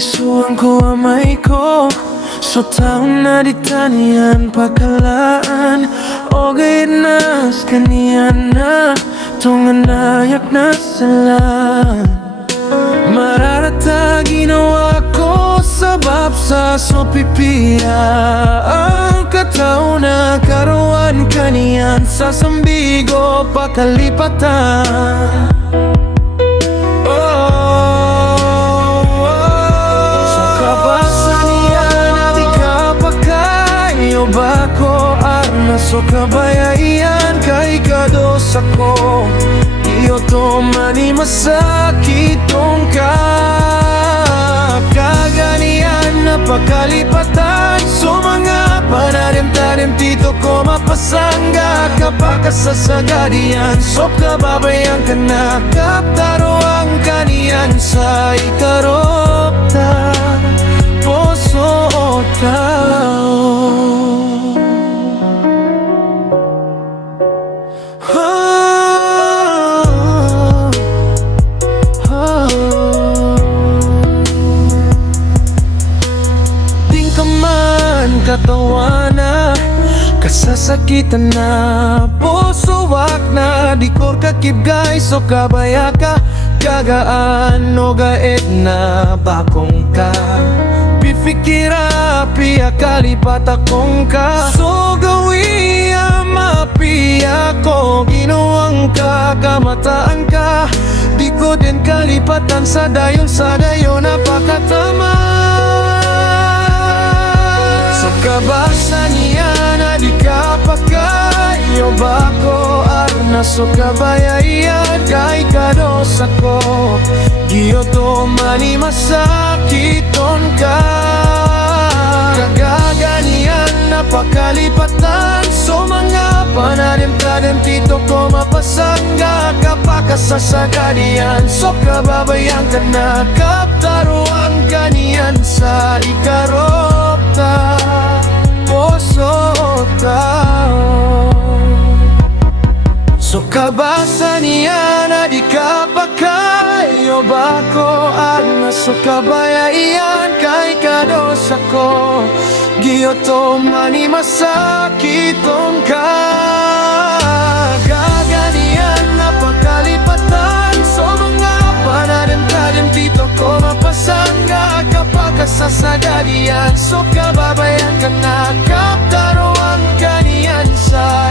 isuan ko amay ko so taon na di tanian pakalaan o gayet nas kanian na tungan nayak na sala mararata ginawa ko sabab sa sopipiya ang kataon na karawan kanian sa sambigo pakalipatan. Bako arna so kabayan kay kados ako iyo to mani masakit tong ka kaganian na pakalipatan so mga panarem-tarem tito ko mapasangga kapakasasagadian so kababayan ka na kaptaro ang kanian sa ikaropta poso o tao. Katawana kasasakitan na puso wak na di ko kakibgay so kabaya ka gagaan no gaet na bakong ka pifikira piya kalipat akong ka so gawiya mapiya ko ginawang ka kamataan ka di ko din kalipatan sa dayon napakatama. Kabasa niya na di kapakayo bako arna so kabayayan kay kados ako giyoto mani masakiton ka kagaganian na pakalipatan so mga panadem-tadem tito ko mapasangga kapakasasagadian so kababayan ka na kaptaruan kanian sa ikaropta poso tao so kabasa niya na di kapakayo bako arna so kabayayan kay kados ako giyoto mani masakitong ka gaganian na pakalipatan so mga panadem-tadem tito ko mapasangga kapakasasagadian so kababayan ka na kaptaro ang kanian sa